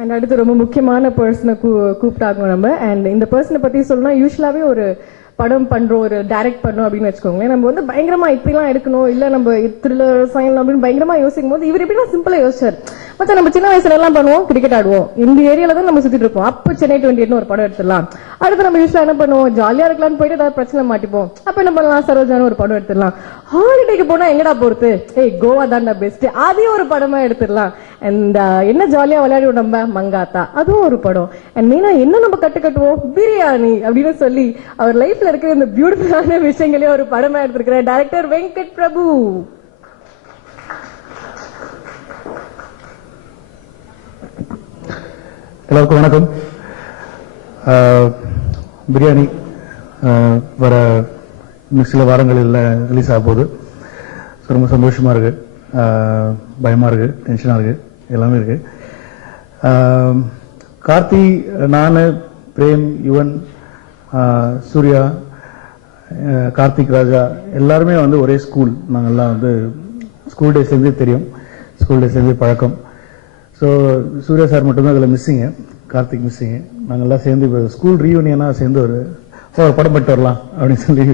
And அடுத்து ரொம்ப முக்கியமான பர்சனை கூப்பிட்டாங்க நம்ம. அண்ட் இந்த பர்சனை பத்தி சொல்லணும்னா யூஸ்வலாவே ஒரு படம் பண்றோம், ஒரு டைரக்ட் பண்ணோம் அப்படின்னு வச்சுக்கோங்களேன். நம்ம வந்து பயங்கரமா இப்படிலாம் எடுக்கணும், இல்ல நம்ம த்ரில்லர் சைன் அப்படின்னு பயங்கரமா யோசிக்கும் போது இவர் எப்படின்னா சிம்பிளா யோசிச்சார். மச்சா நம்ம சின்ன வயசுல எல்லாம் பண்ணுவோம், கிரிக்கெட் ஆடுவோம், இந்த ஏரியால தான் நம்ம சுத்திட்டு இருப்போம். அப்ப சென்னை 28 ஒரு படம் எடுத்துடலாம். அடுத்து நம்ம யூஸ்வலா என்ன பண்ணுவோம், ஜாலியா இருக்கலாம்னு போயிட்டு ஏதாவது பிரச்சனை மாட்டிப்போம். அப்ப என்ன பண்ணலாம், சரோஜான ஒரு படம் எடுத்துடலாம். ஹாலிடேக்கு போனா எங்கடா போறது, கோவா தான்டா பெஸ்ட், அதையும் ஒரு படமா எடுத்துடலாம். அண்ட் என்ன ஜாலியா விளையாடுவோம் நம்ம, மங்காத்தா, அதுவும் ஒரு படம். அண்ட் மெயினா என்ன நம்ம கட்டுவோம், பிரியாணி அப்படின்னு சொல்லி அவர் லைஃப்ல இருக்கிற இந்த பியூட்டிஃபுல்லான விஷயங்களே ஒரு படமா எடுத்திருக்கிற டைரக்டர் வெங்கட் பிரபு. எல்லாருக்கும் வணக்கம். பிரியாணி வர சில வாரங்களில் ரிலீஸ் ஆக போகுது. ரொம்ப சந்தோஷமா இருக்கு, பயமா இருக்கு, டென்ஷனா இருக்கு, எல்லாமே இருக்கு. கார்த்தி, நான், பிரேம், யுவன், சூர்யா, கார்த்திக் ராஜா எல்லாருமே வந்து ஒரே ஸ்கூல். நாங்கள்லாம் வந்து ஸ்கூல் டேஸ்லேருந்தே தெரியும், ஸ்கூல் டேஸ்லேருந்தே பழக்கம். ஸோ சூர்யா சார் மட்டும்தான் அதில் மிஸ்ஸிங்கு, கார்த்திக் மிஸ்ஸிங்கு. நாங்கள்லாம் சேர்ந்து இப்போ ஸ்கூல் ரீயூனியனாக சேர்ந்து ஒரு படம் பண்ணிட்டு வரலாம் அப்படின்னு சொல்லி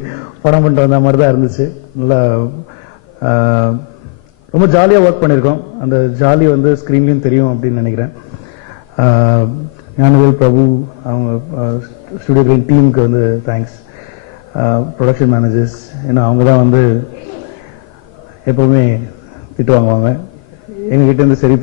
படம் பண்ணிட்டு வந்த மாதிரி தான் இருந்துச்சு. நல்லா ரொம்ப ஜாலியாக ஒர்க் பண்ணியிருக்கோம். அந்த ஜாலி வந்து ஸ்க்ரீன்லேயும் தெரியும் அப்படின்னு நினைக்கிறேன். ஞானவேல், பிரபு, அவங்க ஸ்டுடியோ கிரீன் டீமுக்கு வந்து தேங்க்ஸ். ப்ரொடக்ஷன் மேனேஜர்ஸ், ஏன்னா அவங்க தான் வந்து எப்போவுமே திட்டு வாங்குவாங்க எங்ககிட்ட இருந்து. சரி